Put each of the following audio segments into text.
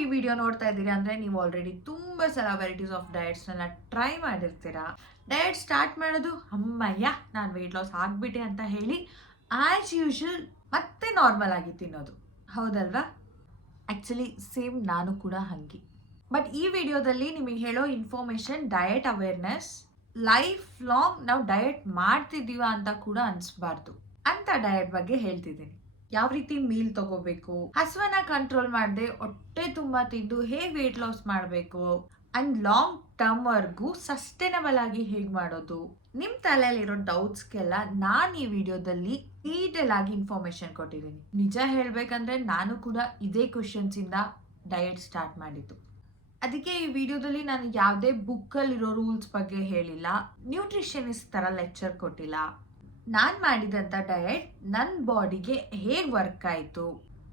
ಈ ವಿಡಿಯೋ ನೋಡ್ತಾ ಇದ್ದೀರಾ ಅಂದರೆ ನೀವು ಆಲ್ರೆಡಿ ತುಂಬ ಸಲ ವೆರೈಟೀಸ್ ಆಫ್ ಡಯಟ್ಸ್ನೆಲ್ಲ ಟ್ರೈ ಮಾಡಿರ್ತೀರಾ. ಡಯಟ್ ಸ್ಟಾರ್ಟ್ ಮಾಡೋದು ಅಮ್ಮಯ್ಯ ನಾನು ವೆಯ್ಟ್ ಲಾಸ್ ಆಗಿಬಿಟ್ಟೆ ಅಂತ ಹೇಳಿ ಆ್ಯಸ್ ಯೂಶುವಲ್ ಮತ್ತೆ ನಾರ್ಮಲ್ ಆಗಿ ತಿನ್ನೋದು, ಹೌದಲ್ವಾ? ಆ್ಯಕ್ಚುಲಿ ಸೇಮ್ ನಾನು ಕೂಡ ಹಾಗೆ. ಬಟ್ ಈ ವಿಡಿಯೋದಲ್ಲಿ ನಿಮಗೆ ಹೇಳೋ information diet awareness, life long ನಾವು ಡಯಟ್ ಮಾಡ್ತಿದ್ದೀವ ಅಂತ ಕೂಡ ಅನಿಸ್ಬಾರ್ದು ಅಂತ ಡಯಟ್ ಬಗ್ಗೆ ಹೇಳ್ತಿದ್ದೀನಿ. ಯಾವ ರೀತಿ ಮೀಲ್ ತಗೋಬೇಕು, ಹಸುವನ್ನ ಕಂಟ್ರೋಲ್ ಮಾಡದೆ ಹೊಟ್ಟೆ ತುಂಬಾ ತಿಂದು ಹೇಗೆ ವೇಟ್ ಲಾಸ್ ಮಾಡಬೇಕು ಅಂಡ್ ಲಾಂಗ್ ಟರ್ಮ್ ವರ್ಗೂ ಸಸ್ಟೈನಬಲ್ ಆಗಿ ಹೇಗೆ ಮಾಡೋದು, ನಿಮ್ಮ ತಲೆಯಲ್ಲಿರೋ ಡೌಟ್ಸ್ಗೆಲ್ಲ ನಾನು ಈ ವಿಡಿಯೋದಲ್ಲಿ ಡೀಟೇಲ್ ಆಗಿ ಇನ್ಫಾರ್ಮೇಶನ್ ಕೊಟ್ಟಿದ್ದೀನಿ. ನಿಜ ಹೇಳ್ಬೇಕಂದ್ರೆ ನಾನು ಕೂಡ ಇದೇ ಕ್ವೆಶನ್ಸ್ ಇಂದ ಡಯಟ್ ಸ್ಟಾರ್ಟ್ ಮಾಡಿದ್ದು. ಅದಕ್ಕೆ ಈ ವಿಡಿಯೋದಲ್ಲಿ ನಾನು ಯಾವುದೇ ಬುಕ್ಕಲ್ಲಿರೋ ರೂಲ್ಸ್ ಬಗ್ಗೆ ಹೇಳಿಲ್ಲ, ನ್ಯೂಟ್ರಿಷನಿಸ್ಟ್ ಥರ ಲೆಕ್ಚರ್ ಕೊಟ್ಟಿಲ್ಲ. ನಾನು ಮಾಡಿದಂಥ ಡಯಟ್ ನನ್ನ ಬಾಡಿಗೆ ಹೇಗೆ ವರ್ಕ್ ಆಯಿತು,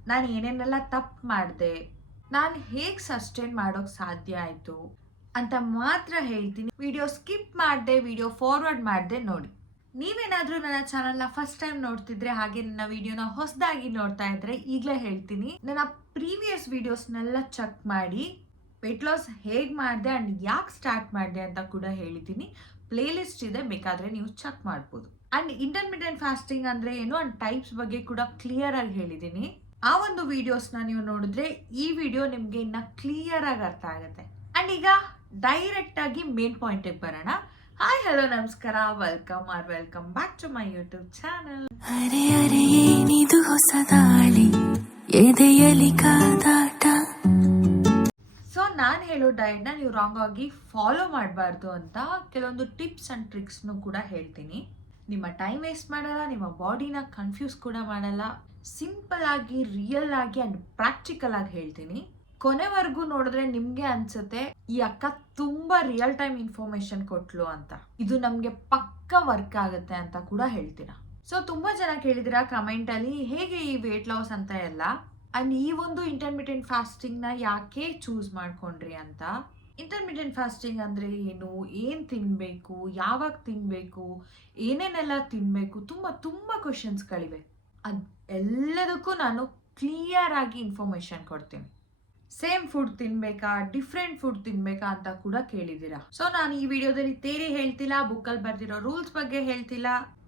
ನಾನು ಏನೇನೆಲ್ಲ ತಪ್ಪು ಮಾಡಿದೆ, ನಾನು ಹೇಗೆ ಸಸ್ಟೈನ್ ಮಾಡೋಕ್ಕೆ ಸಾಧ್ಯ ಆಯಿತು ಅಂತ ಮಾತ್ರ ಹೇಳ್ತೀನಿ. ವಿಡಿಯೋ ಸ್ಕಿಪ್ ಮಾಡಿದೆ, ವಿಡಿಯೋ ಫಾರ್ವರ್ಡ್ ಮಾಡಿದೆ ನೋಡಿ. ನೀವೇನಾದರೂ ನನ್ನ ಚಾನಲ್ನ ಫಸ್ಟ್ ಟೈಮ್ ನೋಡ್ತಿದ್ರೆ, ಹಾಗೆ ನನ್ನ ವಿಡಿಯೋನ ಹೊಸದಾಗಿ ನೋಡ್ತಾ ಇದ್ರೆ ಈಗಲೇ ಹೇಳ್ತೀನಿ, ನನ್ನ ಪ್ರೀವಿಯಸ್ ವಿಡಿಯೋಸ್ನೆಲ್ಲ ಚೆಕ್ ಮಾಡಿ ವೆಯ್ಟ್ ಲಾಸ್ ಹೇಗೆ ಮಾಡಿದೆ ಆ್ಯಂಡ್ ಯಾಕೆ ಸ್ಟಾರ್ಟ್ ಮಾಡಿದೆ ಅಂತ ಕೂಡ ಹೇಳಿದ್ದೀನಿ. ಪ್ಲೇಲಿಸ್ಟ್ ಇದೆ, ಬೇಕಾದರೆ ನೀವು ಚೆಕ್ ಮಾಡ್ಬೋದು. ಆ್ಯಂಡ್ ಇಂಟರ್ಮಿಟೆಂಟ್ ಫಾಸ್ಟಿಂಗ್ ಅಂದರೆ ಏನು ಆ್ಯಂಡ್ ಟೈಪ್ಸ್ ಬಗ್ಗೆ ಕೂಡ ಕ್ಲಿಯರ್ ಆಗಿ ಹೇಳಿದ್ದೀನಿ. ಆ ಒಂದು ವಿಡಿಯೋಸ್ನ ನೀವು ನೋಡಿದ್ರೆ ಈ ವಿಡಿಯೋ ನಿಮಗೆ ಇನ್ನು ಕ್ಲಿಯರ್ ಆಗಿ ಅರ್ಥ ಆಗುತ್ತೆ. ಆ್ಯಂಡ್ ಈಗ ಡೈರೆಕ್ಟ್ ಆಗಿ ಮೇನ್ ಪಾಯಿಂಟಿಗೆ ಬರೋಣ. ಹಾಯ್, ಹಲೋ, ನಮಸ್ಕಾರ, welcome back to my YouTube channel. So ನಾನು ಹೇಳೋ ಡಯಟ್ನ ನೀವು ರಾಂಗ್ ಆಗಿ ಫಾಲೋ ಮಾಡಬಾರ್ದು ಅಂತ ಕೆಲವೊಂದು ಟಿಪ್ಸ್ ಆ್ಯಂಡ್ ಟ್ರಿಕ್ಸ್ನು ಕೂಡ ಹೇಳ್ತೀನಿ. ನಿಮ್ಮ ಟೈಮ್ ವೇಸ್ಟ್ ಮಾಡಲ್ಲ, ನಿಮ್ಮ ಬಾಡಿನ ಕನ್ಫ್ಯೂಸ್ ಕೂಡ ಮಾಡಲ್ಲ. ಸಿಂಪಲ್ ಆಗಿ, ರಿಯಲ್ ಆಗಿ ಆ್ಯಂಡ್ ಪ್ರಾಕ್ಟಿಕಲ್ ಆಗಿ ಹೇಳ್ತೀನಿ. ಕೊನೆವರೆಗೂ ನೋಡಿದ್ರೆ ನಿಮಗೆ ಅನ್ಸುತ್ತೆ ಈ ಅಕ್ಕ ತುಂಬಾ ರಿಯಲ್ ಟೈಮ್ ಇನ್ಫಾರ್ಮೇಶನ್ ಕೊಟ್ಲು ಅಂತ. ಇದು ನಮಗೆ ಪಕ್ಕ ವರ್ಕ್ ಆಗುತ್ತೆ ಅಂತ ಕೂಡ ಹೇಳ್ತೀರಾ. ಸೊ ತುಂಬಾ ಜನ ಕೇಳಿದಿರಾ ಕಮೆಂಟ್ ಅಲ್ಲಿ ಹೇಗೆ ಈ ವೇಟ್ ಲಾಸ್ ಅಂತ ಎಲ್ಲ, ಅಂಡ್ ಈ ಒಂದು ಇಂಟರ್ಮಿಟೆಂಟ್ ಫಾಸ್ಟಿಂಗ್ ನ ಯಾಕೆ ಚೂಸ್ ಮಾಡ್ಕೊಂಡ್ರಿ ಅಂತ. ಇಂಟರ್ಮಿಟೆಂಟ್ ಫಾಸ್ಟಿಂಗ್ ಅಂದರೆ ಏನು, ಏನು ತಿನ್ನಬೇಕು, ಯಾವಾಗ ತಿನ್ನಬೇಕು, ಏನೇನೆಲ್ಲ ತಿನ್ನಬೇಕು, ತುಂಬ ಕ್ವೆಶನ್ಸ್ಗಳಿವೆ. ಅದು ಎಲ್ಲದಕ್ಕೂ ನಾನು ಕ್ಲಿಯರ್ ಆಗಿ ಇನ್ಫಾರ್ಮೇಶನ್ ಕೊಡ್ತೀನಿ. ಸೇಮ್ ಫುಡ್ ತಿನ್ನಬೇಕಾ, ಡಿಫ್ರೆಂಟ್ ಫುಡ್ ತಿನ್ನಬೇಕಾ ಅಂತ ಕೂಡ ಕೇಳಿದ್ದೀರಾ. ಸೊ ನಾನು ಈ ವಿಡಿಯೋದಲ್ಲಿ ತೇರಿ ಹೇಳ್ತಿಲ್ಲ, ಬುಕ್ಕಲ್ಲಿ ಬರ್ದಿರೋ ರೂಲ್ಸ್ ಬಗ್ಗೆ ಹೇಳ್ತಿಲ್ಲ.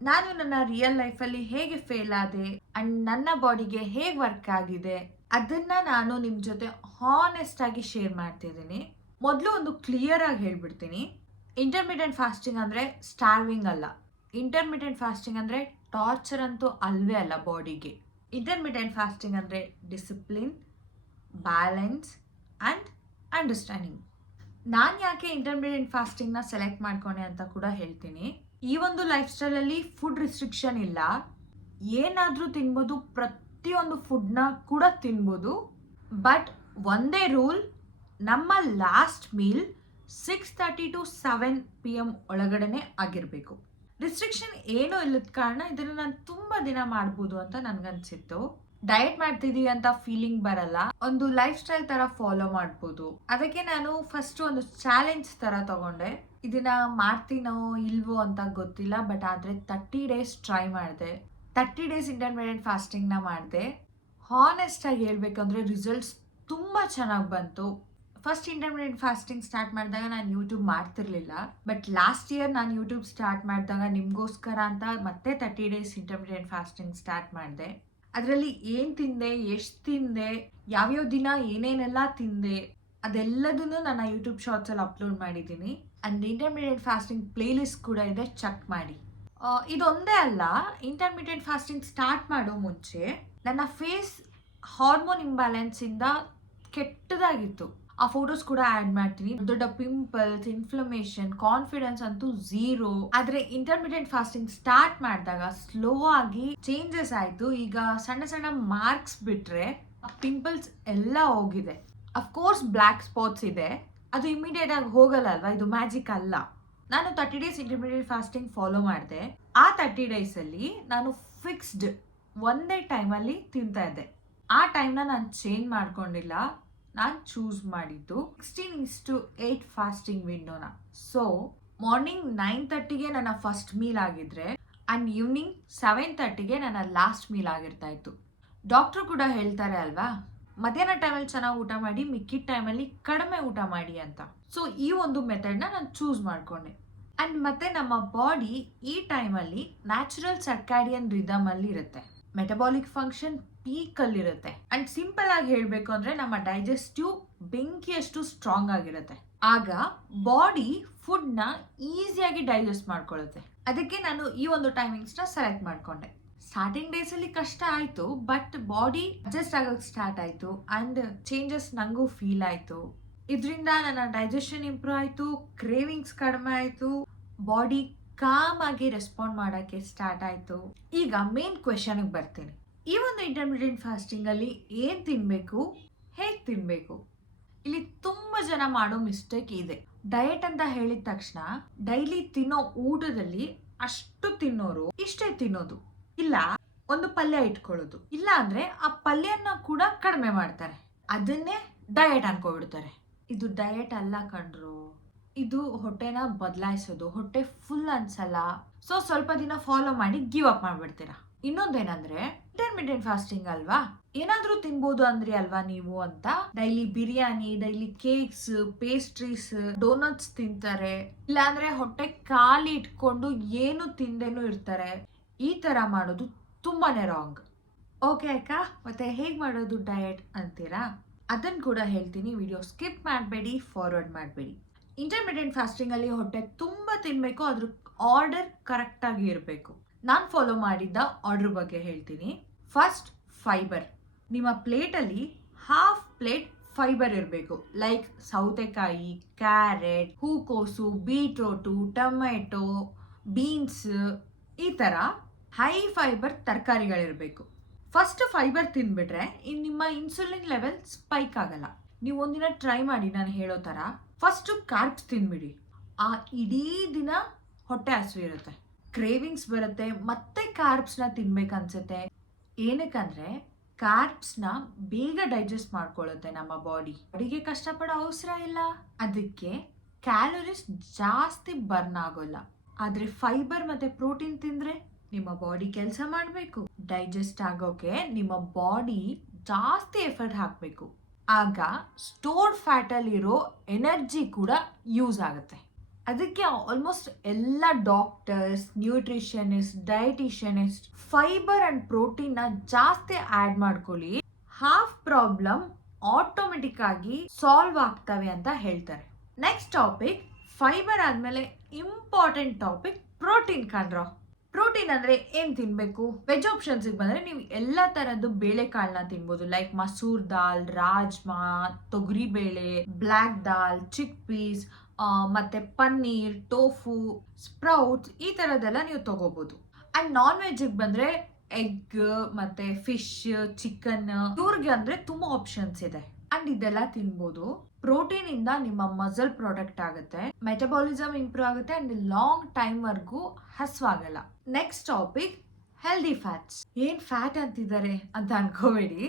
ನಾನು ನನ್ನ ರಿಯಲ್ ಲೈಫಲ್ಲಿ ಹೇಗೆ ಫೇಲ್ ಆದೆ ಅಂಡ್ ನನ್ನ ಬಾಡಿಗೆ ಹೇಗೆ ವರ್ಕ್ ಆಗಿದೆ ಅದನ್ನ ನಾನು ನಿಮ್ಮ ಜೊತೆ ಹಾನೆಸ್ಟ್ ಆಗಿ ಶೇರ್ ಮಾಡ್ತಿದ್ದೀನಿ. ಮೊದಲು ಒಂದು ಕ್ಲಿಯರ್ ಆಗಿ ಹೇಳ್ಬಿಡ್ತೀನಿ, ಇಂಟರ್ಮಿಟೆಂಟ್ ಫಾಸ್ಟಿಂಗ್ ಅಂದರೆ ಸ್ಟಾರ್ವಿಂಗ್ ಅಲ್ಲ. ಇಂಟರ್ಮಿಟೆಂಟ್ ಫಾಸ್ಟಿಂಗ್ ಅಂದರೆ ಟಾರ್ಚರ್ ಅಂತೂ ಅಲ್ವೇ ಅಲ್ಲ ಬಾಡಿಗೆ. ಇಂಟರ್ಮಿಟೆಂಟ್ ಫಾಸ್ಟಿಂಗ್ ಅಂದರೆ ಡಿಸಿಪ್ಲಿನ್, ಬ್ಯಾಲೆನ್ಸ್ ಆ್ಯಂಡ್ ಅಂಡರ್ಸ್ಟ್ಯಾಂಡಿಂಗ್. ನಾನು ಯಾಕೆ ಇಂಟರ್ಮಿಟೆಂಟ್ ಫಾಸ್ಟಿಂಗ್ನ ಸೆಲೆಕ್ಟ್ ಮಾಡ್ಕೊಂಡೆ ಅಂತ ಕೂಡ ಹೇಳ್ತೀನಿ. ಈ ಒಂದು ಲೈಫ್ ಸ್ಟೈಲಲ್ಲಿ ಫುಡ್ ರಿಸ್ಟ್ರಿಕ್ಷನ್ ಇಲ್ಲ, ಏನಾದರೂ ತಿನ್ಬೋದು, ಪ್ರತಿಯೊಂದು ಫುಡ್ನ ಕೂಡ ತಿನ್ಬೋದು. ಬಟ್ ಒಂದೇ ರೂಲ್, ನಮ್ಮ ಲಾಸ್ಟ್ ಮೀಲ್ 6:30 to 7 PM ಒಳಗಡೆನೆ ಆಗಿರಬೇಕು. ರಿಸ್ಟ್ರಿಕ್ಷನ್ ಏನೂ ಇಲ್ಲದ ಕಾರಣ ಇದನ್ನು ನಾನು ತುಂಬ ದಿನ ಮಾಡ್ಬೋದು ಅಂತ ನನಗನ್ಸಿತ್ತು. ಡಯಟ್ ಮಾಡ್ತಿದ್ದೀವಿ ಅಂತ ಫೀಲಿಂಗ್ ಬರಲ್ಲ, ಒಂದು ಲೈಫ್ ಸ್ಟೈಲ್ ಥರ ಫಾಲೋ ಮಾಡ್ಬೋದು. ಅದಕ್ಕೆ ನಾನು ಫಸ್ಟ್ ಒಂದು ಚಾಲೆಂಜ್ ಥರ ತಗೊಂಡೆ. ಇದನ್ನ ಮಾಡ್ತೀನೋ ಇಲ್ವೋ ಅಂತ ಗೊತ್ತಿಲ್ಲ, ಬಟ್ ಆದರೆ 30 days ಟ್ರೈ ಮಾಡಿದೆ. 30 days ಇಂಟರ್ಮಿಟೆಂಟ್ ಫಾಸ್ಟಿಂಗ್ನ ಮಾಡಿದೆ. ಹಾನೆಸ್ಟ್ ಆಗಿ ಹೇಳ್ಬೇಕಂದ್ರೆ ರಿಸಲ್ಟ್ಸ್ ತುಂಬ ಚೆನ್ನಾಗಿ ಬಂತು. ಫಸ್ಟ್ ಇಂಟರ್ಮಿಟೆಂಟ್ ಫಾಸ್ಟಿಂಗ್ ಸ್ಟಾರ್ಟ್ ಮಾಡಿದಾಗ ನಾನು ಯೂಟ್ಯೂಬ್ ಮಾಡ್ತಿರ್ಲಿಲ್ಲ, ಬಟ್ ಲಾಸ್ಟ್ ಇಯರ್ ನಾನು ಯೂಟ್ಯೂಬ್ ಸ್ಟಾರ್ಟ್ ಮಾಡಿದಾಗ ನಿಮಗೋಸ್ಕರ ಅಂತ ಮತ್ತೆ 30 days ಇಂಟರ್ಮಿಟೆಂಟ್ ಫಾಸ್ಟಿಂಗ್ ಸ್ಟಾರ್ಟ್ ಮಾಡಿದೆ. ಅದರಲ್ಲಿ ಏನು ತಿಂದೆ, ಎಷ್ಟು ತಿಂದೆ, ಯಾವ್ಯಾವ ದಿನ ಏನೇನೆಲ್ಲ ತಿಂದೆ ಅದೆಲ್ಲದನ್ನು ನನ್ನ ಯೂಟ್ಯೂಬ್ ಶಾರ್ಟ್ಸಲ್ಲಿ ಅಪ್ಲೋಡ್ ಮಾಡಿದ್ದೀನಿ. ಅಂಡ್ ಇಂಟರ್ಮಿಟೆಂಟ್ ಫಾಸ್ಟಿಂಗ್ ಪ್ಲೇಲಿಸ್ಟ್ ಕೂಡ ಇದೆ, ಚೆಕ್ ಮಾಡಿ. ಇದೊಂದೇ ಅಲ್ಲ, ಇಂಟರ್ಮಿಟೆಂಟ್ ಫಾಸ್ಟಿಂಗ್ ಸ್ಟಾರ್ಟ್ ಮಾಡೋ ಮುಂಚೆ ನನ್ನ ಫೇಸ್ ಹಾರ್ಮೋನ್ ಇಂಬ್ಯಾಲೆನ್ಸಿಂದ ಕೆಟ್ಟದಾಗಿತ್ತು. ಆ ಫೋಟೋಸ್ ಕೂಡ ಆ್ಯಡ್ ಮಾಡ್ತೀನಿ. ದೊಡ್ಡ ಪಿಂಪಲ್ಸ್, ಇನ್ಫ್ಲಮೇಷನ್, ಕಾನ್ಫಿಡೆನ್ಸ್ ಅಂತೂ ಝೀರೋ. ಆದರೆ ಇಂಟರ್ಮಿಟೆಂಟ್ ಫಾಸ್ಟಿಂಗ್ ಸ್ಟಾರ್ಟ್ ಮಾಡಿದಾಗ ಸ್ಲೋ ಆಗಿ ಚೇಂಜಸ್ ಆಯಿತು. ಈಗ ಸಣ್ಣ ಸಣ್ಣ ಮಾರ್ಕ್ಸ್ ಬಿಟ್ಟರೆ ಪಿಂಪಲ್ಸ್ ಎಲ್ಲ ಹೋಗಿದೆ. ಅಫ್ಕೋರ್ಸ್ ಬ್ಲ್ಯಾಕ್ ಸ್ಪಾಟ್ಸ್ ಇದೆ, ಅದು ಇಮಿಡಿಯೇಟ್ ಆಗಿ ಹೋಗಲ್ಲ ಅಲ್ವಾ, ಇದು ಮ್ಯಾಜಿಕ್ ಅಲ್ಲ. ನಾನು 30 days ಇಂಟರ್ಮಿಟೆಂಟ್ ಫಾಸ್ಟಿಂಗ್ ಫಾಲೋ ಮಾಡಿದೆ. ಆ 30 daysಲ್ಲಿ ನಾನು ಫಿಕ್ಸ್ಡ್ ಒಂದೇ ಟೈಮಲ್ಲಿ ತಿಂತಾ ಇದ್ದೆ. ಆ ಟೈಮ್ನ ನಾನು ಚೇಂಜ್ ಮಾಡ್ಕೊಂಡಿಲ್ಲ, ನಾನು ಚೂಸ್ ಮಾಡಿದ್ದು 16:8 ಫಾಸ್ಟಿಂಗ್ ವಿಂಡೋನ. ಸೊ ಮಾರ್ನಿಂಗ್ 9:30ಗೆ ನನ್ನ ಫಸ್ಟ್ ಮೀಲ್ ಆಗಿದ್ರೆ ಆ್ಯಂಡ್ ಈವ್ನಿಂಗ್ 7:30ಗೆ ನನ್ನ ಲಾಸ್ಟ್ ಮೀಲ್ ಆಗಿರ್ತಾ ಇತ್ತು. ಡಾಕ್ಟ್ರು ಕೂಡ ಹೇಳ್ತಾರೆ ಅಲ್ವಾ, ಮಧ್ಯಾಹ್ನ ಟೈಮಲ್ಲಿ ಚೆನ್ನಾಗಿ ಊಟ ಮಾಡಿ, ಮಿಕ್ಕಿದ ಟೈಮಲ್ಲಿ ಕಡಿಮೆ ಊಟ ಮಾಡಿ ಅಂತ. ಸೊ ಈ ಒಂದು ಮೆಥಡ್ನ ನಾನು ಚೂಸ್ ಮಾಡ್ಕೊಂಡೆ. ಅಂಡ್ ಮತ್ತೆ ನಮ್ಮ ಬಾಡಿ ಈ ಟೈಮಲ್ಲಿ ನ್ಯಾಚುರಲ್ ಸರ್ಕ್ಯಾಡಿಯನ್ ರಿದಮ್ ಅಲ್ಲಿ ಇರುತ್ತೆ, ಮೆಟಬಾಲಿಕ್ ಫಂಕ್ಷನ್ ಪೀಕ್ ಅಲ್ಲಿ ಇರುತ್ತೆ. ಅಂಡ್ ಸಿಂಪಲ್ ಆಗಿ ಹೇಳ್ಬೇಕು ಅಂದ್ರೆ ನಮ್ಮ ಡೈಜೆಸ್ಟಿವ್ ಬೆಂಕಿಯಷ್ಟು ಸ್ಟ್ರಾಂಗ್ ಆಗಿರುತ್ತೆ. ಆಗ ಬಾಡಿ ಫುಡ್ ನ ಈಸಿಯಾಗಿ ಡೈಜೆಸ್ಟ್ ಮಾಡ್ಕೊಳ್ಳುತ್ತೆ. ಅದಕ್ಕೆ ನಾನು ಈ ಒಂದು ಟೈಮಿಂಗ್ಸ್ ನ ಸೆಲೆಕ್ಟ್ ಮಾಡ್ಕೊಂಡೆ. ಸ್ಟಾರ್ಟಿಂಗ್ ಡೇಸ್ ಅಲ್ಲಿ ಕಷ್ಟ ಆಯ್ತು, ಬಟ್ ಬಾಡಿ ಅಡ್ಜಸ್ಟ್ ಆಗೋಕೆ ಸ್ಟಾರ್ಟ್ ಆಯ್ತು ಅಂಡ್ ಚೇಂಜಸ್ ನಂಗೂ ಫೀಲ್ ಆಯ್ತು. ಇದರಿಂದ ನನ್ನ ಡೈಜೆಷನ್ ಇಂಪ್ರೂವ್ ಆಯ್ತು, ಕ್ರೇವಿಂಗ್ಸ್ ಕಡಿಮೆ ಆಯ್ತು, ಬಾಡಿ ಕಾಮ್ ಆಗಿ ರೆಸ್ಪಾಂಡ್ ಮಾಡಕ್ಕೆ ಸ್ಟಾರ್ಟ್ ಆಯ್ತು. ಈಗ ಮೇನ್ ಕ್ವೆಶನ್ ಬರ್ತೀನಿ. ಈ ಒಂದು ಇಂಟರ್ಮಿಡಿಯೇಟ್ ಫಾಸ್ಟಿಂಗ್ ಅಲ್ಲಿ ಏನ್ ತಿನ್ಬೇಕು, ಹೇಗ್ ತಿನ್ಬೇಕು? ಇಲ್ಲಿ ತುಂಬಾ ಜನ ಮಾಡೋ ಮಿಸ್ಟೇಕ್ ಇದೆ. ಡಯಟ್ ಅಂತ ಹೇಳಿದ ತಕ್ಷಣ ಡೈಲಿ ತಿನ್ನೋ ಊಟದಲ್ಲಿ ಅಷ್ಟು ತಿನ್ನೋರು ಇಷ್ಟೇ ತಿನ್ನೋದು, ಇಲ್ಲ ಒಂದು ಪಲ್ಯ ಇಟ್ಕೊಳ್ಳೋದು, ಇಲ್ಲ ಅಂದ್ರೆ ಆ ಪಲ್ಯನ ಕೂಡ ಕಡಿಮೆ ಮಾಡ್ತಾರೆ, ಅದನ್ನೇ ಡಯಟ್ ಅನ್ಕೊಬಿಡ್ತಾರೆ. ಇದು ಡಯಟ್ ಅಲ್ಲ ಕಣ್ರು, ಇದು ಹೊಟ್ಟೆನ ಬದಲಾಯಿಸೋದು. ಹೊಟ್ಟೆ ಫುಲ್ ಅನ್ಸಲ್ಲ, ಸೊ ಸ್ವಲ್ಪ ದಿನ ಫಾಲೋ ಮಾಡಿ ಗಿವ್ ಅಪ್ ಮಾಡ್ಬಿಡ್ತೀರಾ. ಇನ್ನೊಂದೇನಂದ್ರೆ ಇಂಟರ್ಮಿಡಿಯೇಟ್ ಫಾಸ್ಟಿಂಗ್ ಅಲ್ವಾ, ಏನಾದ್ರೂ ತಿನ್ಬೋದು ಅಂದ್ರಿ ಅಲ್ವಾ ನೀವು ಅಂತ daily biryani, daily cakes, pastries, doughnuts ತಿಂತಾರೆ, ಇಲ್ಲಾಂದ್ರೆ ಹೊಟ್ಟೆ ಖಾಲಿ ಇಟ್ಕೊಂಡು ಏನು ತಿಂದೇನು ಇರ್ತಾರೆ. ಈ ತರ ಮಾಡೋದು ತುಂಬಾನೇ ರಾಂಗ್. ಓಕೆ ಅಕ್ಕ, ಮತ್ತೆ ಹೇಗ್ ಮಾಡೋದು ಡಯಟ್ ಅಂತೀರಾ? ಅದನ್ನ ಕೂಡ ಹೇಳ್ತೀನಿ, ವಿಡಿಯೋ ಸ್ಕಿಪ್ ಮಾಡಬೇಡಿ, ಫಾರ್ವರ್ಡ್ ಮಾಡಬೇಡಿ. ಇಂಟರ್ಮಿಡಿಯೇಟ್ ಫಾಸ್ಟಿಂಗ್ ಅಲ್ಲಿ ಹೊಟ್ಟೆ ತುಂಬಾ ತಿನ್ಬೇಕು, ಅದ್ರ ಆರ್ಡರ್ ಕರೆಕ್ಟ್ ಆಗಿ ಇರಬೇಕು. ನಾನು ಫಾಲೋ ಮಾಡಿದ್ದ ಆರ್ಡರ್ ಬಗ್ಗೆ ಹೇಳ್ತೀನಿ. First fibre. ನಿಮ್ಮ ಪ್ಲೇಟ್ ಅಲ್ಲಿ ಹಾಫ್ ಪ್ಲೇಟ್ ಫೈಬರ್ ಇರಬೇಕು. ಲೈಕ್ ಸೌತೆಕಾಯಿ, ಕ್ಯಾರೆಟ್, ಹೂಕೋಸು, ಬೀಟ್ರೋಟು, ಟೊಮೆಟೊ, ಬೀನ್ಸ್, ಈ ತರ ಹೈ ಫೈಬರ್ ತರಕಾರಿಗಳಿರಬೇಕು. ಫಸ್ಟ್ ಫೈಬರ್ ತಿನ್ಬಿಟ್ರೆ ನಿಮ್ಮ ಇನ್ಸುಲಿನ್ ಲೆವೆಲ್ ಸ್ಪೈಕ್ ಆಗಲ್ಲ. ನೀವು ಒಂದಿನ ಟ್ರೈ ಮಾಡಿ ನಾನು ಹೇಳೋ ತರ. ಫಸ್ಟ್ ಕಾರ್ಬ್ಸ್ ತಿನ್ಬಿಡಿ, ಆ ಇಡೀ ದಿನ ಹೊಟ್ಟೆ ಹಸಿವು ಇರುತ್ತೆ, ಕ್ರೇವಿಂಗ್ಸ್ ಬರುತ್ತೆ, ಮತ್ತೆ ಕಾರ್ಬ್ಸ್ ನ ತಿನ್ಬೇಕನ್ಸುತ್ತೆ. ಏನಕ್ಕಂದ್ರೆ ಕಾರ್ಬ್ಸ್ ನ ಬೇಗ ಡೈಜೆಸ್ಟ್ ಮಾಡ್ಕೊಳ್ಳುತ್ತೆ ನಮ್ಮ ಬಾಡಿಗೆ ಕಷ್ಟಪಡೋ ಅವಸರ ಇಲ್ಲ, ಅದಕ್ಕೆ ಕ್ಯಾಲೋರೀಸ್ ಜಾಸ್ತಿ ಬರ್ನ್ ಆಗೋಲ್ಲ. ಆದ್ರೆ ಫೈಬರ್ ಮತ್ತೆ ಪ್ರೋಟೀನ್ ತಿಂದ್ರೆ ನಿಮ್ಮ ಬಾಡಿ ಕೆಲಸ ಮಾಡಬೇಕು, ಡೈಜೆಸ್ಟ್ ಆಗೋಕೆ ನಿಮ್ಮ ಬಾಡಿ ಜಾಸ್ತಿ ಎಫರ್ಟ್ ಹಾಕಬೇಕು. ಆಗ ಸ್ಟೋರ್ಡ್ ಫ್ಯಾಟ್ ಅಲ್ಲಿರೋ ಎನರ್ಜಿ ಕೂಡ ಯೂಸ್ ಆಗುತ್ತೆ. ಅದಕ್ಕೆ ಆಲ್ಮೋಸ್ಟ್ ಎಲ್ಲ doctors, nutritionist, dietitianist fiber and protein ನ ಜಾಸ್ತಿ ಆಡ್ ಮಾಡ್ಕೊಳ್ಳಿ, ಹಾಫ್ ಪ್ರಾಬ್ಲಮ್ ಆಟೋಮೆಟಿಕ್ ಆಗಿ ಸಾಲ್ವ್ ಆಗ್ತವೆ ಅಂತ ಹೇಳ್ತಾರೆ. ನೆಕ್ಸ್ಟ್ ಟಾಪಿಕ್ ಫೈಬರ್ ಆದ್ಮೇಲೆ ಇಂಪಾರ್ಟೆಂಟ್ ಟಾಪಿಕ್ ಪ್ರೋಟೀನ್ ಕಣ್ರೋ. ಪ್ರೋಟೀನ್ ಅಂದ್ರೆ ಏನ್ ತಿನ್ಬೇಕು? ವೆಜ್ ಆಪ್ಷನ್ಸ್ ಬಂದ್ರೆ ನೀವು ಎಲ್ಲಾ ತರದ್ದು ಬೇಳೆಕಾಳನ್ನ ತಿನ್ಬೋದು. ಲೈಕ್ ಮಸೂರ್ ದಾಲ್, ರಾಜ್ಮಾ, ತೊಗರಿ ಬೇಳೆ, ಬ್ಲಾಕ್ ದಾಲ್, ಚಿಕ್ ಪೀಸ್, ಮತ್ತೆ ಪನ್ನೀರ್, ಟೋಫು, ಸ್ಪ್ರೌಟ್ಸ್, ಈ ತರದೆಲ್ಲ ನೀವು ತಗೋಬಹುದು. ಅಂಡ್ ನಾನ್ ವೆಜ್ ಬಂದ್ರೆ ಎಗ್ ಮತ್ತೆ ಫಿಶ್, ಚಿಕನ್, ಇವ್ರಿಗೆ ಅಂದ್ರೆ ತುಂಬಾ ಆಪ್ಷನ್ಸ್ ಇದೆ. ಅಂಡ್ ಇದೆಲ್ಲ ತಿನ್ಬೋದು. ಪ್ರೋಟೀನ್ ಇಂದ ನಿಮ್ಮ ಮಸಲ್ ಪ್ರಾಡಕ್ಟ್ ಆಗುತ್ತೆ, ಮೆಟಬಾಲಿಸಮ್ ಇಂಪ್ರೂವ್ ಆಗುತ್ತೆ, ಅಂಡ್ ಲಾಂಗ್ ಟೈಮ್ ವರ್ಗೂ ಹಸ್ವಾಗಲ್ಲ. Next topic healthy fats. ಏನ್ ಫ್ಯಾಟ್ ಅಂತಿದ್ದಾರೆ ಅಂತ ಅನ್ಕೋಬೇಡಿ.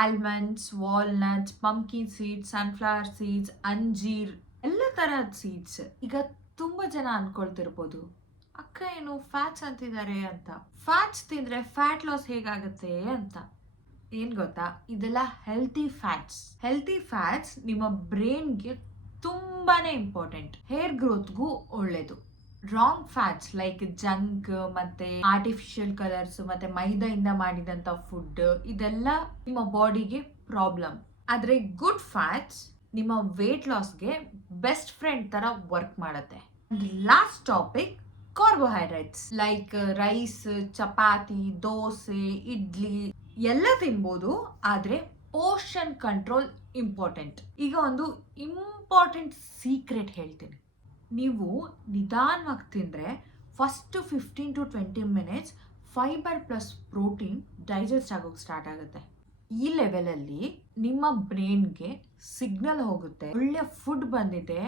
Almonds, walnuts, pumpkin seeds, sunflower seeds, ಅಂಜೀರ್, ಎಲ್ಲ ತರಹದ ಸೀಡ್ಸ್. ಈಗ ತುಂಬಾ ಜನ ಅನ್ಕೊಳ್ತಿರ್ಬೋದು, ಅಕ್ಕ ಏನು ಫ್ಯಾಟ್ಸ್ ಅಂತಿದ್ದಾರೆ ಅಂತ. ಫ್ಯಾಟ್ಸ್ ತಿಂದ್ರೆ ಫ್ಯಾಟ್ ಲಾಸ್ ಹೇಗಾಗುತ್ತೆ ಅಂತ. ಏನ್ ಗೊತ್ತಾ, ಇದೆಲ್ಲ ಹೆಲ್ತಿ ಫ್ಯಾಟ್ಸ್. ಹೆಲ್ತಿ ಫ್ಯಾಟ್ಸ್ ನಿಮ್ಮ ಬ್ರೈನ್ಗೆ ತುಂಬಾನೇ ಇಂಪಾರ್ಟೆಂಟ್, ಹೇರ್ ಗ್ರೋತ್ಗೂ ಒಳ್ಳೇದು. ರಾಂಗ್ ಫ್ಯಾಟ್ಸ್ ಲೈಕ್ ಜಂಕ್ ಮತ್ತೆ ಆರ್ಟಿಫಿಷಿಯಲ್ ಕಲರ್ಸ್ ಮತ್ತೆ ಮೈದಾಯಿಂದ ಮಾಡಿದಂತ ಫುಡ್, ಇದೆಲ್ಲ ನಿಮ್ಮ ಬಾಡಿಗೆ ಪ್ರಾಬ್ಲಮ್. ಆದ್ರೆ ಗುಡ್ ಫ್ಯಾಟ್ಸ್ ನಿಮ್ಮ ವೇಟ್ ಲಾಸ್ಗೆ ಬೆಸ್ಟ್ ಫ್ರೆಂಡ್ ತರ ವರ್ಕ್ ಮಾಡುತ್ತೆ. Last topic carbohydrates like rice, chapati, dosa, idli ಎಲ್ಲ ತಿನ್ಬೋದು, ಆದ್ರೆ ಪೋರ್ಷನ್ ಕಂಟ್ರೋಲ್ ಇಂಪಾರ್ಟೆಂಟ್. ಈಗ ಒಂದು ಇಂಪಾರ್ಟೆಂಟ್ ಸೀಕ್ರೆಟ್ ಹೇಳ್ತೀನಿ. ನೀವು ನಿಧಾನವಾಗಿ ತಿಂದ್ರೆ first 15 to 20 minutes fibre plus protein digest ಆಗೋಕೆ ಸ್ಟಾರ್ಟ್ ಆಗುತ್ತೆ. ಈ ಲೆವೆಲಲ್ಲಿ ನಿಮ್ಮ ಬ್ರೈನ್ಗೆ ಸಿಗ್ನಲ್ ಹೋಗುತ್ತೆ, ಒಳ್ಳೆ ಫುಡ್ ಬಂದಿದೆ,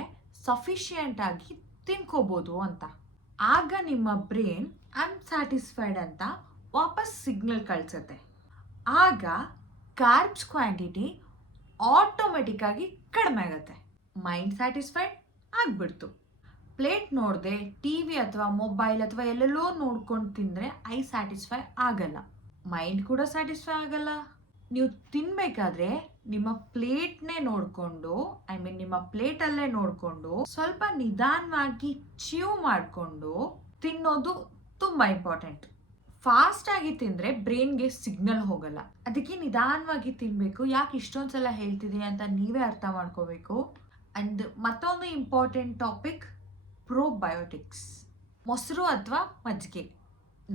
ಸಫಿಷಿಯಂಟ್ ಆಗಿ ತಿನ್ಕೋಬಹುದು ಅಂತ. ಆಗ ನಿಮ್ಮ ಬ್ರೈನ್ ಅನ್ಸ್ಯಾಟಿಸ್ಫೈಡ್ ಅಂತ ವಾಪಸ್ ಸಿಗ್ನಲ್ ಕಳ್ಸುತ್ತೆ. ಆಗ ಕಾರ್ಬ್ಸ್ ಕ್ವಾಂಟಿಟಿ ಆಟೋಮೆಟಿಕ್ ಆಗಿ ಕಡಿಮೆ ಆಗುತ್ತೆ, ಮೈಂಡ್ ಸ್ಯಾಟಿಸ್ಫೈಡ್ ಆಗ್ಬಿಡ್ತು. ಪ್ಲೇಟ್ ನೋಡದೆ ಟಿವಿ ಅಥವಾ ಮೊಬೈಲ್ ಅಥವಾ ಎಲ್ಲೆಲ್ಲೋ ನೋಡ್ಕೊಂಡು ತಿಂದ್ರೆ ಐ ಸ್ಯಾಟಿಸ್ಫೈ ಆಗಲ್ಲ, ಮೈಂಡ್ ಕೂಡ ಸ್ಯಾಟಿಸ್ಫೈ ಆಗಲ್ಲ, ನೀವು ತಿನ್ಬೇಕಾದ್ರೆ ನಿಮ್ಮ ಪ್ಲೇಟ್ನೇ ನೋಡಿಕೊಂಡು, ನಿಮ್ಮ ಪ್ಲೇಟಲ್ಲೇ ನೋಡಿಕೊಂಡು ಸ್ವಲ್ಪ ನಿಧಾನವಾಗಿ ಚ್ಯೂ ಮಾಡಿಕೊಂಡು ತಿನ್ನೋದು ತುಂಬ ಇಂಪಾರ್ಟೆಂಟ್. ಫಾಸ್ಟ್ ಆಗಿ ತಿಂದರೆ ಬ್ರೈನ್ಗೆ ಸಿಗ್ನಲ್ ಹೋಗಲ್ಲ. ಅದಕ್ಕೆ ನಿಧಾನವಾಗಿ ತಿನ್ನಬೇಕು. ಯಾಕೆ ಇಷ್ಟೊಂದು ಸಲ ಹೇಳ್ತಿದ್ದೀನಿ ಅಂತ ನೀವೇ ಅರ್ಥ ಮಾಡ್ಕೋಬೇಕು. ಅಂಡ್ ಮತ್ತೊಂದು ಇಂಪಾರ್ಟೆಂಟ್ ಟಾಪಿಕ್, ಪ್ರೋಬಯೋಟಿಕ್ಸ್. ಮೊಸರು ಅಥವಾ ಮಜ್ಜಿಗೆ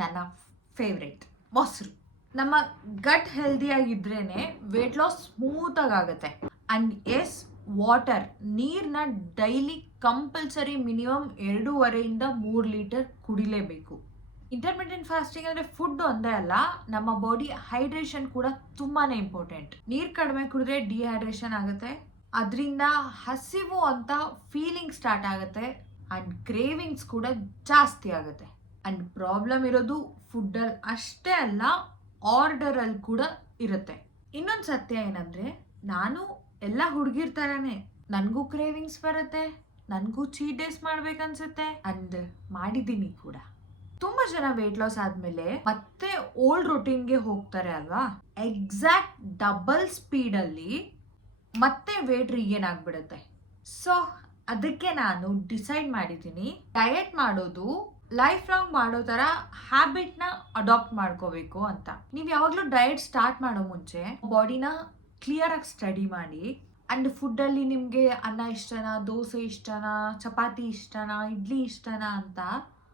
ನನ್ನ ಫೇವ್ರೇಟ್. ಮೊಸರು ನಮ್ಮ ಗಟ್ ಹೆಲ್ದಿಯಾಗಿದ್ರೇ ವೇಟ್ ಲಾಸ್ ಸ್ಮೂತಾಗಿ ಆಗುತ್ತೆ. ಆ್ಯಂಡ್ ಎಸ್, ವಾಟರ್, ನೀರನ್ನ daily compulsory minimum 2.5 to 3 litre ಕುಡಿಲೇಬೇಕು. ಇಂಟರ್ಮಿಟೆಂಟ್ ಫಾಸ್ಟಿಂಗ್ ಅಂದರೆ ಫುಡ್ ಒಂದೇ ಅಲ್ಲ, ನಮ್ಮ ಬಾಡಿ ಹೈಡ್ರೇಷನ್ ಕೂಡ ತುಂಬಾ ಇಂಪಾರ್ಟೆಂಟ್. ನೀರು ಕಡಿಮೆ ಕುಡಿದ್ರೆ ಡಿಹೈಡ್ರೇಷನ್ ಆಗುತ್ತೆ, ಅದರಿಂದ ಹಸಿವು ಅಂತ ಫೀಲಿಂಗ್ ಸ್ಟಾರ್ಟ್ ಆಗುತ್ತೆ ಆ್ಯಂಡ್ ಕ್ರೇವಿಂಗ್ಸ್ ಕೂಡ ಜಾಸ್ತಿ ಆಗುತ್ತೆ. ಆ್ಯಂಡ್ ಪ್ರಾಬ್ಲಮ್ ಇರೋದು ಫುಡ್ಡಲ್ಲಿ ಅಷ್ಟೇ ಅಲ್ಲ, ಆರ್ಡರಲ್ಲಿ ಕೂಡ ಇರುತ್ತೆ. ಇನ್ನೊಂದು ಸತ್ಯ ಏನಂದರೆ, ನಾನು ಎಲ್ಲ ಹುಡುಗಿರ್ ಥರನೇ ನನಗೂ ಕ್ರೇವಿಂಗ್ಸ್ ಬರುತ್ತೆ, ನನಗೂ ಚೀಟ್ ಡೇಸ್ ಮಾಡ್ಬೇಕನ್ಸುತ್ತೆ ಆ್ಯಂಡ್ ಮಾಡಿದ್ದೀನಿ ಕೂಡ. ತುಂಬ ಜನ ವೆಯ್ಟ್ ಲಾಸ್ ಆದಮೇಲೆ ಮತ್ತೆ ಓಲ್ಡ್ ರೊಟೀನ್ಗೆ ಹೋಗ್ತಾರೆ ಅಲ್ವಾ. ಎಕ್ಸಾಕ್ಟ್ ಡಬಲ್ ಸ್ಪೀಡಲ್ಲಿ ಮತ್ತೆ ವೇಟ್ ರಿಗೇನ್ ಆಗಿಬಿಡುತ್ತೆ. ಸೊ ಅದಕ್ಕೆ ನಾನು ಡಿಸೈಡ್ ಮಾಡಿದ್ದೀನಿ, ಡಯಟ್ ಮಾಡೋದು ಲೈಫ್ ಲಾಂಗ್ ಮಾಡೋ ಥರ ಹ್ಯಾಬಿಟ್ನ ಅಡಾಪ್ಟ್ ಮಾಡ್ಕೋಬೇಕು ಅಂತ. ನೀವು ಯಾವಾಗಲೂ ಡಯಟ್ ಸ್ಟಾರ್ಟ್ ಮಾಡೋ ಮುಂಚೆ ಬಾಡಿನ ಕ್ಲಿಯರಾಗಿ ಸ್ಟಡಿ ಮಾಡಿ. ಆ್ಯಂಡ್ ಫುಡ್ಡಲ್ಲಿ ನಿಮಗೆ ಅನ್ನ ಇಷ್ಟನಾ, ದೋಸೆ ಇಷ್ಟನಾ, ಚಪಾತಿ ಇಷ್ಟನಾ, ಇಡ್ಲಿ ಇಷ್ಟನಾ ಅಂತ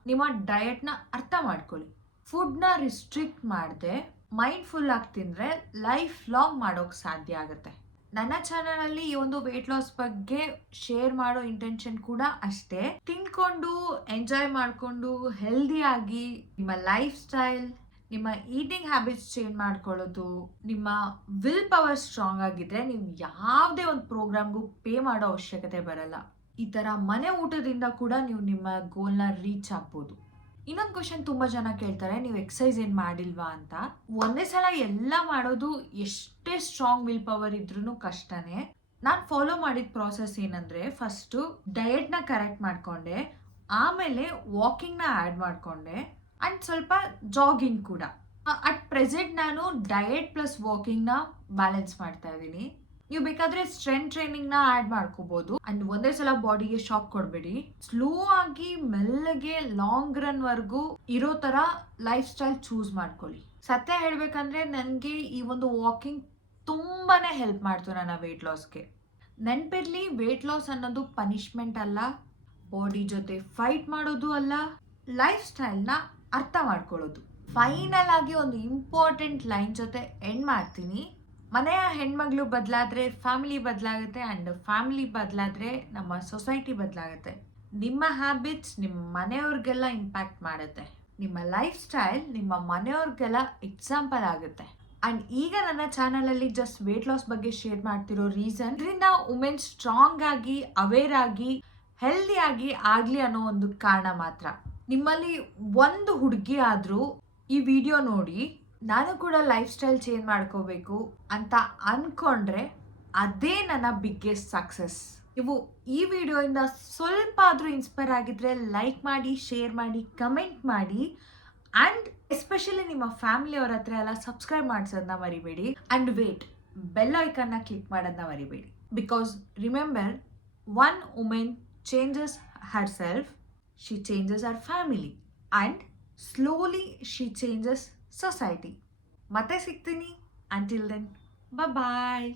ನಿಮ್ಮ ಡಯಟ್ನ ಅರ್ಥ ಮಾಡ್ಕೊಳ್ಳಿ. ಫುಡ್ನ ರಿಸ್ಟ್ರಿಕ್ಟ್ ಮಾಡದೆ ಮೈಂಡ್ಫುಲ್ ಆಗಿ ತಿಂದರೆ ಲೈಫ್ ಲಾಂಗ್ ಮಾಡೋಕ್ಕೆ ಸಾಧ್ಯ ಆಗುತ್ತೆ. ನನ್ನ ಚಾನಲಲ್ಲಿ ಈ ಒಂದು ವೇಟ್ ಲಾಸ್ ಬಗ್ಗೆ ಶೇರ್ ಮಾಡೋ ಇಂಟೆನ್ಷನ್ ಕೂಡ ಅಷ್ಟೇ. ತಿನ್ಕೊಂಡು ಎಂಜಾಯ್ ಮಾಡಿಕೊಂಡು ಹೆಲ್ದಿಯಾಗಿ ನಿಮ್ಮ ಲೈಫ್ ಸ್ಟೈಲ್, ನಿಮ್ಮ ಈಟಿಂಗ್ ಹ್ಯಾಬಿಟ್ಸ್ ಚೇಂಜ್ ಮಾಡ್ಕೊಳ್ಳೋದು, ನಿಮ್ಮ ವಿಲ್ ಪವರ್ ಸ್ಟ್ರಾಂಗ್ ಆಗಿದ್ರೆ ನೀವು ಯಾವುದೇ ಒಂದು ಪ್ರೋಗ್ರಾಮ್ಗೂ ಪೇ ಮಾಡೋ ಅವಶ್ಯಕತೆ ಬರಲ್ಲ. ಈ ಥರ ಮನೆ ಊಟದಿಂದ ಕೂಡ ನೀವು ನಿಮ್ಮ ಗೋಲ್ನ ರೀಚ್ ಆಗ್ಬೋದು. ಇನ್ನೊಂದು ಕ್ವಶನ್ ತುಂಬ ಜನ ಕೇಳ್ತಾರೆ, ನೀವು ಎಕ್ಸಸೈಸ್ ಏನು ಮಾಡಿಲ್ವಾ ಅಂತ. ಒಂದೇ ಸಲ ಎಲ್ಲ ಮಾಡೋದು ಎಷ್ಟೇ ಸ್ಟ್ರಾಂಗ್ ವಿಲ್ ಪವರ್ ಇದ್ರೂ ಕಷ್ಟನೇ. ನಾನು ಫಾಲೋ ಮಾಡಿದ ಪ್ರಾಸೆಸ್ ಏನಂದರೆ, ಫಸ್ಟು ಡಯಟ್ನ ಕರೆಕ್ಟ್ ಮಾಡಿಕೊಂಡೆ, ಆಮೇಲೆ ವಾಕಿಂಗ್ನ ಆ್ಯಡ್ ಮಾಡಿಕೊಂಡೆ ಆ್ಯಂಡ್ ಸ್ವಲ್ಪ ಜಾಗಿಂಗ್ ಕೂಡ. ಅಟ್ ಪ್ರೆಸೆಂಟ್ ನಾನು ಡಯಟ್ ಪ್ಲಸ್ ವಾಕಿಂಗ್ನ ಬ್ಯಾಲೆನ್ಸ್ ಮಾಡ್ತಾ ಇದ್ದೀನಿ. ನೀವು ಬೇಕಾದರೆ ಸ್ಟ್ರೆಂತ್ ಟ್ರೈನಿಂಗ್ನ ಆ್ಯಡ್ ಮಾಡ್ಕೋಬೋದು. ಆ್ಯಂಡ್ ಒಂದೇ ಸಲ ಬಾಡಿಗೆ ಶಾಕ್ ಕೊಡಬೇಡಿ. ಸ್ಲೋ ಆಗಿ ಮೆಲ್ಲಗೆ ಲಾಂಗ್ ರನ್ವರೆಗೂ ಇರೋ ಥರ ಲೈಫ್ ಸ್ಟೈಲ್ ಚೂಸ್ ಮಾಡ್ಕೊಳ್ಳಿ. ಸತ್ಯ ಹೇಳಬೇಕಂದ್ರೆ ನನಗೆ ಈ ಒಂದು ವಾಕಿಂಗ್ ತುಂಬಾ ಹೆಲ್ಪ್ ಮಾಡ್ತು ನನ್ನ ವೆಯ್ಟ್ ಲಾಸ್ಗೆ. ನೆನಪಿರಲಿ, ವೆಯ್ಟ್ ಲಾಸ್ ಅನ್ನೋದು ಪನಿಷ್ಮೆಂಟ್ ಅಲ್ಲ, ಬಾಡಿ ಜೊತೆ ಫೈಟ್ ಮಾಡೋದು ಅಲ್ಲ, ಲೈಫ್ ಸ್ಟೈಲ್ನ ಅರ್ಥ ಮಾಡ್ಕೊಳ್ಳೋದು. ಫೈನಲ್ ಆಗಿ ಒಂದು ಇಂಪಾರ್ಟೆಂಟ್ ಲೈನ್ ಜೊತೆ ಎಂಡ್ ಮಾಡ್ತೀನಿ. ಮನೆಯ ಹೆಣ್ಮಗಳು ಬದಲಾದರೆ ಫ್ಯಾಮಿಲಿ ಬದಲಾಗುತ್ತೆ, ಆ್ಯಂಡ್ ಫ್ಯಾಮಿಲಿ ಬದಲಾದರೆ ನಮ್ಮ ಸೊಸೈಟಿ ಬದಲಾಗುತ್ತೆ. ನಿಮ್ಮ ಹ್ಯಾಬಿಟ್ಸ್ ನಿಮ್ಮ ಮನೆಯವ್ರಿಗೆಲ್ಲ ಇಂಪ್ಯಾಕ್ಟ್ ಮಾಡುತ್ತೆ, ನಿಮ್ಮ ಲೈಫ್ ಸ್ಟೈಲ್ ನಿಮ್ಮ ಮನೆಯವ್ರಿಗೆಲ್ಲ ಎಕ್ಸಾಂಪಲ್ ಆಗುತ್ತೆ. ಆ್ಯಂಡ್ ಈಗ ನನ್ನ ಚಾನಲಲ್ಲಿ ಜಸ್ಟ್ ವೇಟ್ ಲಾಸ್ ಬಗ್ಗೆ ಶೇರ್ ಮಾಡ್ತಿರೋ ರೀಸನ್, ಇದರಿಂದ ವುಮೆನ್ ಸ್ಟ್ರಾಂಗ್ ಆಗಿ, ಅವೇರ್ ಆಗಿ, ಹೆಲ್ದಿಯಾಗಿ ಆಗಲಿ ಅನ್ನೋ ಒಂದು ಕಾರಣ ಮಾತ್ರ. ನಿಮ್ಮಲ್ಲಿ ಒಂದು ಹುಡುಗಿ ಆದರೂ ಈ ವಿಡಿಯೋ ನೋಡಿ ನಾನು ಕೂಡ ಲೈಫ್ ಸ್ಟೈಲ್ ಚೇಂಜ್ ಮಾಡ್ಕೋಬೇಕು ಅಂತ ಅಂದ್ಕೊಂಡ್ರೆ ಅದೇ ನನ್ನ ಬಿಗ್ಗೆಸ್ಟ್ ಸಕ್ಸಸ್. ನೀವು ಈ ವಿಡಿಯೋಯಿಂದ ಸ್ವಲ್ಪ ಆದರೂ ಇನ್ಸ್ಪೈರ್ ಆಗಿದ್ರೆ ಲೈಕ್ ಮಾಡಿ, ಶೇರ್ ಮಾಡಿ, ಕಮೆಂಟ್ ಮಾಡಿ ಆ್ಯಂಡ್ ಎಸ್ಪೆಷಲಿ ನಿಮ್ಮ ಫ್ಯಾಮಿಲಿಯವ್ರ ಹತ್ರ ಎಲ್ಲ ಸಬ್ಸ್ಕ್ರೈಬ್ ಮಾಡಿಸೋದನ್ನ ಮರಿಬೇಡಿ. ಆ್ಯಂಡ್ ವೇಟ್, ಬೆಲ್ ಐಕನ್ನ ಕ್ಲಿಕ್ ಮಾಡೋದನ್ನ ಮರಿಬೇಡಿ. Because remember, one women changes Har self, she changes her family and slowly she changes society. ಮತ್ತೆ ಸಿಗ್ತೀನಿ. Until then, bye bye.